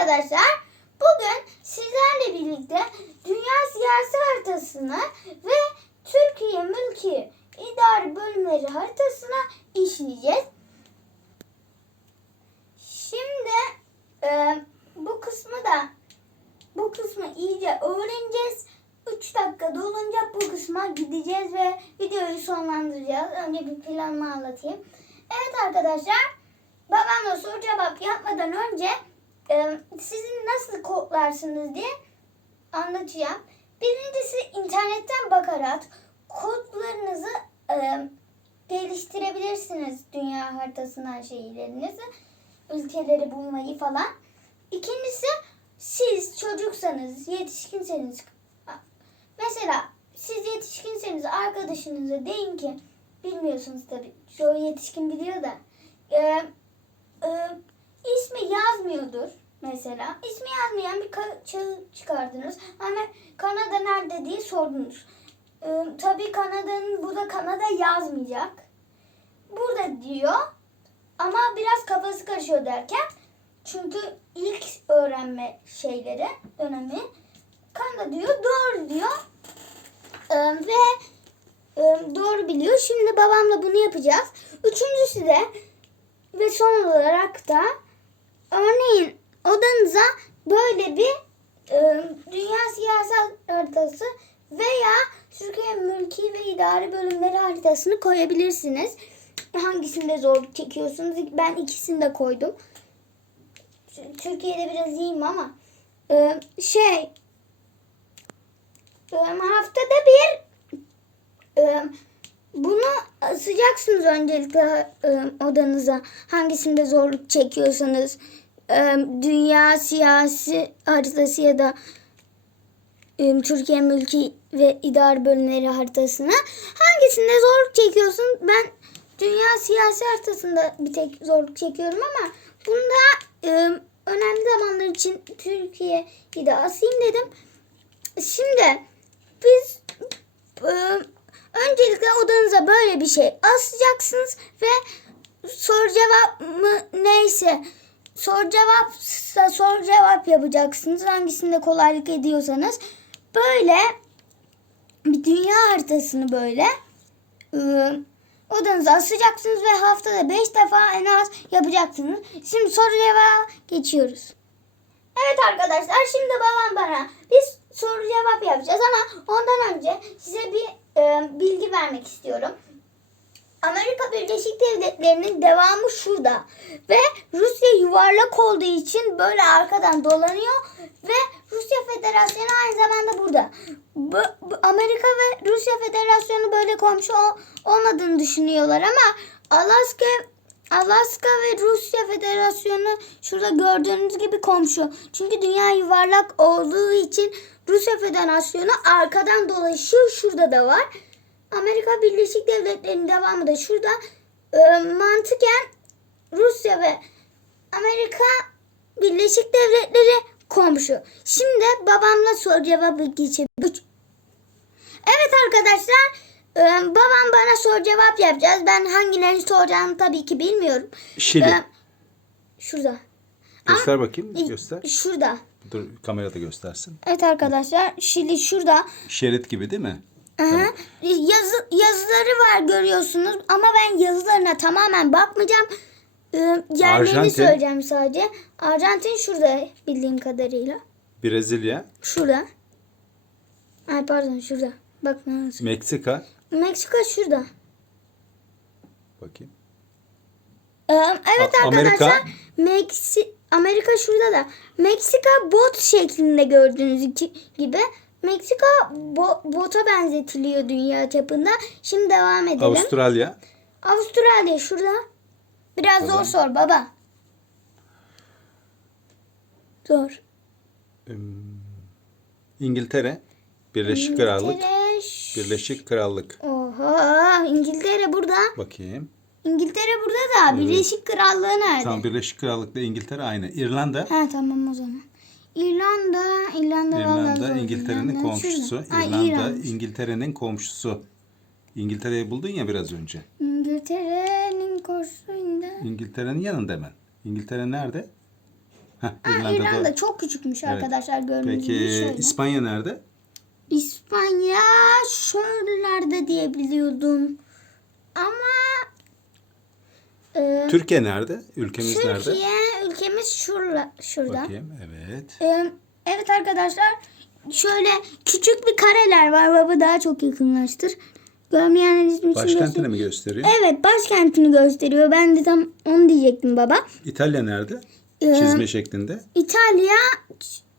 arkadaşlar. Bugün sizlerle birlikte dünya siyasi haritasını ve Türkiye mülki idari bölümleri haritasını işleyeceğiz. Şimdi e, bu kısmı da bu kısmı iyice öğreneceğiz. 3 dakika dolunca bu kısma gideceğiz ve videoyu sonlandıracağız. Önce bir planımı anlatayım. Evet arkadaşlar, babamla soru cevap yapmadan önce sizin nasıl kodlarsınız diye anlatacağım. Birincisi internetten bakarak kodlarınızı e, geliştirebilirsiniz dünya haritasından şeylerinizi, ülkeleri bulmayı falan. İkincisi siz çocuksanız, yetişkinseniz mesela siz yetişkinseniz arkadaşınıza deyin ki bilmiyorsunuz tabii. Çoğu yetişkin biliyor da. E, e, ismi yazmıyordur mesela. İsmi yazmayan bir ka- çağ çıkardınız. Ama Kanada nerede diye sordunuz. E, tabii Kanada'nın burada Kanada yazmayacak. Burada diyor. Ama biraz kafası karışıyor derken. Çünkü ilk öğrenme şeyleri dönemi. Kanada diyor doğru diyor. E, ve e, doğru biliyor. Şimdi babamla bunu yapacağız. Üçüncüsü de ve son olarak da örneğin odanıza böyle bir e, dünya siyasal haritası veya Türkiye mülki ve idari bölümleri haritasını koyabilirsiniz. Hangisinde zorluk çekiyorsunuz? Ben ikisini de koydum. Türkiye'de biraz iyiyim ama e, şey e, haftada bir e, bunu asacaksınız öncelikle e, odanıza. Hangisinde zorluk çekiyorsanız. Dünya siyasi haritası ya da Türkiye mülki ve idare bölümleri haritasını. Hangisinde zorluk çekiyorsun? Ben dünya siyasi haritasında bir tek zorluk çekiyorum ama bunda önemli zamanlar için Türkiye'yi de asayım dedim. Şimdi biz öncelikle odanıza böyle bir şey asacaksınız ve soru cevap mı neyse soru cevapsa soru cevap yapacaksınız. Hangisinde kolaylık ediyorsanız böyle bir dünya haritasını böyle e, odanıza asacaksınız ve haftada 5 defa en az yapacaksınız. Şimdi soru cevap geçiyoruz. Evet arkadaşlar şimdi babam bana biz soru cevap yapacağız ama ondan önce size bir e, bilgi vermek istiyorum. Amerika Birleşik Devletleri'nin devamı şurada ve Rusya yuvarlak olduğu için böyle arkadan dolanıyor ve Rusya Federasyonu aynı zamanda burada. Bu, bu Amerika ve Rusya Federasyonu böyle komşu ol- olmadığını düşünüyorlar ama Alaska Alaska ve Rusya Federasyonu şurada gördüğünüz gibi komşu. Çünkü dünya yuvarlak olduğu için Rusya Federasyonu arkadan dolaşıyor. Şurada da var. Amerika Birleşik Devletleri'nin devamı da şurada. Ee, mantıken Rusya ve Amerika Birleşik Devletleri komşu. Şimdi babamla soru cevabı geçelim. Evet arkadaşlar. e, babam bana soru cevap yapacağız. Ben hangilerini soracağımı tabii ki bilmiyorum. Şili. Ee, şurada. Göster bakayım. Göster. Şurada. Dur kamerada göstersin. Evet arkadaşlar. Şili şurada. Şerit gibi değil mi? Aha. Yazı, yazıları var görüyorsunuz ama ben yazılarına tamamen bakmayacağım. Ee, yerlerini Arjantin. söyleyeceğim sadece. Arjantin şurada bildiğim kadarıyla. Brezilya, Şurada. Ay pardon şurada. Bak nasıl. Meksika. Meksika şurada. Bakayım. Ee, evet A- arkadaşlar. Amerika. Meksi Amerika şurada da. Meksika bot şeklinde gördüğünüz gibi. Meksika bo- bota benzetiliyor dünya çapında. Şimdi devam edelim. Avustralya, Avustralya şurada. Biraz Tamam. zor sor baba. Zor. İngiltere, Birleşik Krallık, İngiltere. ş- Birleşik Krallık. Oha İngiltere burada. Bakayım. İngiltere burada da. Birleşik Krallığı nerede? Tamam Birleşik Krallık'la İngiltere aynı. İrlanda, Ha tamam o zaman. İrlanda, İrlanda, İrlanda. İngiltere'nin komşusu. şurada. İrlanda. İngiltere'nin komşusu. İngiltere'yi buldun ya biraz önce. İngiltere'nin koşuyunda. İngiltere'nin yanında hemen. İngiltere nerede? Heh, Ha, İrlanda'da. İrlanda çok küçükmüş arkadaşlar gördüğünüz gibi Peki şöyle. İspanya nerede? İspanya şöylelerde diye biliyordum. Ama e, Türkiye nerede? Ülkemiz nerede? Türkiye ülkemiz şurla, şurada. Bakayım. Evet. E, evet arkadaşlar şöyle küçük bir kareler var. Baba daha çok yakınlaştır. Görmeyenler için Başkentini göster- mi gösteriyor? Evet başkentini gösteriyor. Ben de tam onu diyecektim baba. İtalya nerede? Ee, Çizme şeklinde. İtalya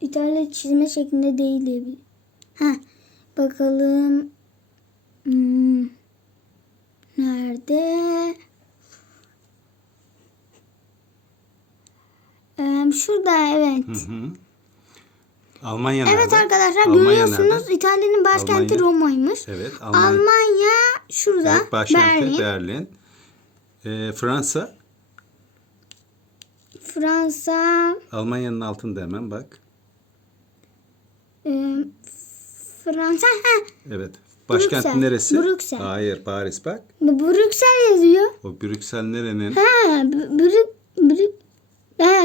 İtalya çizme şeklinde değil diye Heh, bakalım. Hmm, nerede? Ee, şurada evet. Hı hı. Almanya nerede? Evet arkadaşlar Almanya görüyorsunuz nerede? İtalya'nın başkenti Almanya. Roma'ymış. Evet. Almanya. Almanya şurada. Evet, başkenti Berlin. Berlin. Ee, Fransa. Fransa. Almanya'nın altında hemen bak. e, Fransa. Heh, Evet. Başkent Brüksel. neresi? Brüksel. Hayır Paris bak. Brüksel yazıyor. O Brüksel nerenin? Ha, Br- Brü, Brü, ha,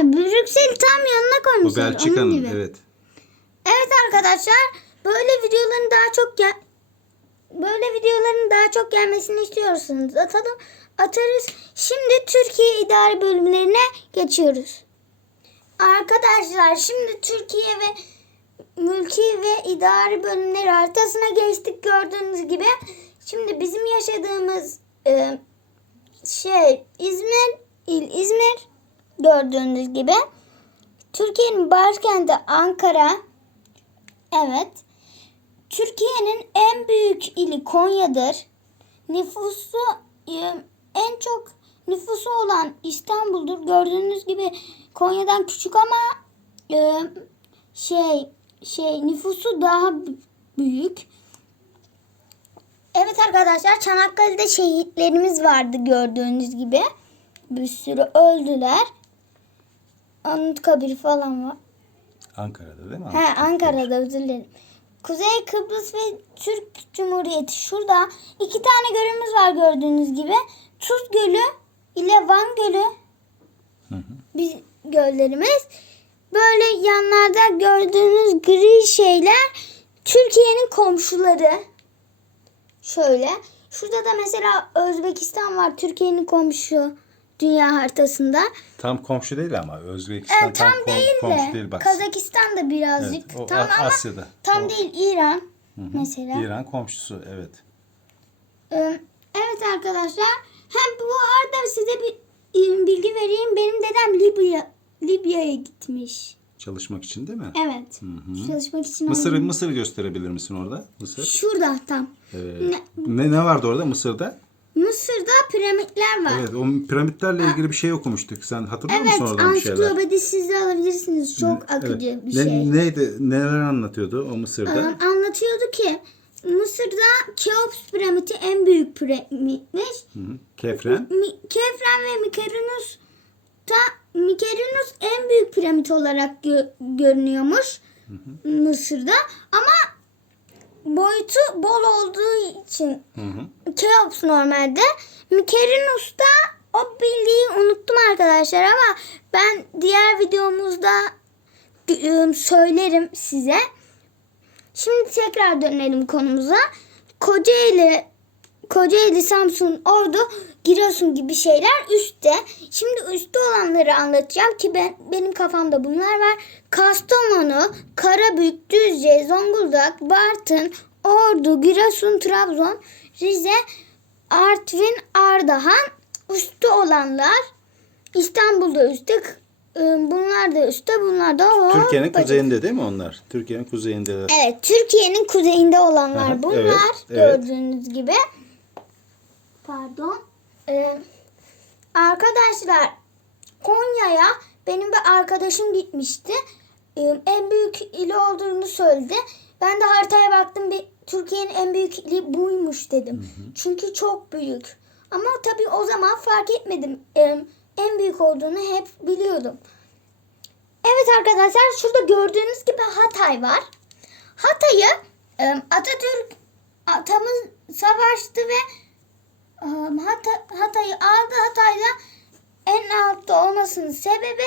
Brüksel tam yanına O koymuşlar. onun Belçika'nın evet. Evet arkadaşlar böyle videoların daha çok gel böyle videoların daha çok gelmesini istiyorsanız atalım atarız. Şimdi Türkiye idare bölümlerine geçiyoruz. Arkadaşlar şimdi Türkiye ve mülki ve idari bölümleri haritasına geçtik gördüğünüz gibi. Şimdi bizim yaşadığımız e, şey İzmir, il İzmir gördüğünüz gibi. Türkiye'nin başkenti Ankara. Evet. Türkiye'nin en büyük ili Konya'dır. Nüfusu e, en çok nüfusu olan İstanbul'dur. Gördüğünüz gibi Konya'dan küçük ama e, şey şey nüfusu daha büyük. Evet arkadaşlar Çanakkale'de şehitlerimiz vardı gördüğünüz gibi. Bir sürü öldüler. Anıtkabir falan var. Ankara'da değil mi? He Ankara'da özür dilerim. Kuzey Kıbrıs ve Türk Cumhuriyeti. Şurada iki tane gölümüz var gördüğünüz gibi. Tuz Gölü ile Van Gölü. Biz göllerimiz. Böyle yanlarda gördüğünüz gri şeyler Türkiye'nin komşuları. Şöyle. Şurada da mesela Özbekistan var. Türkiye'nin komşu dünya haritasında. Tam komşu değil ama Özbekistan Evet, tam, kom- değil komşu de değil bak. Kazakistan da birazcık. Evet, o tam A- ama Asya'da. tam O- değil İran mesela. İran komşusu evet. Ee, Evet arkadaşlar. Hem bu arada size bir e, bilgi vereyim. Benim dedem Libya Libya'ya gitmiş. Çalışmak için değil mi? Evet. Çalışmak için. Mısır oraya- Mısır gösterebilir misin orada? Mısır. Şurada tam. Evet. Ne- Ne ne vardı orada Mısır'da? Mısır'da piramitler var. Evet, o piramitlerle ilgili bir şey okumuştuk. Sen hatırlıyor Evet, musun oradan bir şeyler? ansiklopedi siz de alabilirsiniz. Çok akıcı Evet. bir Ne- şey. Neydi? Neler anlatıyordu o Mısır'da? Ee, anlatıyordu ki Mısır'da Keops piramidi en büyük piramitmiş. Hı hı. Kefren. Mi- Kefren ve Mikerinus da Mikerinus en büyük piramit olarak gö- görünüyormuş Mısır'da ama boyutu bol olduğu için Hı hı. Keops normalde Mikerinus da o bilgiyi unuttum arkadaşlar ama ben diğer videomuzda ıı, söylerim size. Şimdi tekrar dönelim konumuza. Kocaeli, Kocaeli, Samsun, Ordu, Giresun gibi şeyler üstte. Şimdi üstte olanları anlatacağım ki ben benim kafamda bunlar var. Kastamonu, Karabük, Düzce, Zonguldak, Bartın, Ordu, Giresun, Trabzon, Rize, Artvin, Ardahan üstte olanlar. İstanbul'da üstte, ıı, bunlar da üstte, bunlar da. Türkiye'nin kuzeyinde değil mi onlar? Türkiye'nin kuzeyindeler. Evet, Türkiye'nin kuzeyinde olanlar bunlar. evet, evet. Gördüğünüz gibi. Pardon. Ee, arkadaşlar Konya'ya benim bir arkadaşım gitmişti. Ee, en büyük ili olduğunu söyledi. Ben de haritaya baktım. Bir, Türkiye'nin en büyük ili buymuş dedim. Çünkü çok büyük. Ama tabii o zaman fark etmedim. Ee, en büyük olduğunu hep biliyordum. Evet arkadaşlar şurada gördüğünüz gibi Hatay var. Hatay'ı e, Atatürk atamız savaştı ve Hata- Hatay'ı aldı. Hatay'da en altta olmasının sebebi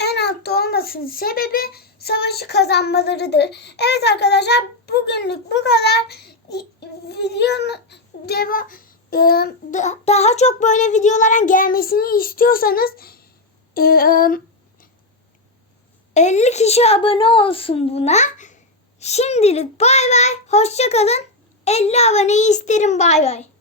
en altta olmasının sebebi savaşı kazanmalarıdır. Evet arkadaşlar bugünlük bu kadar. Videonun devam da- daha çok böyle videoların gelmesini istiyorsanız e, e, 50 kişi abone olsun buna. Şimdilik bay bay. Hoşça kalın. 50 aboneyi isterim bay bay.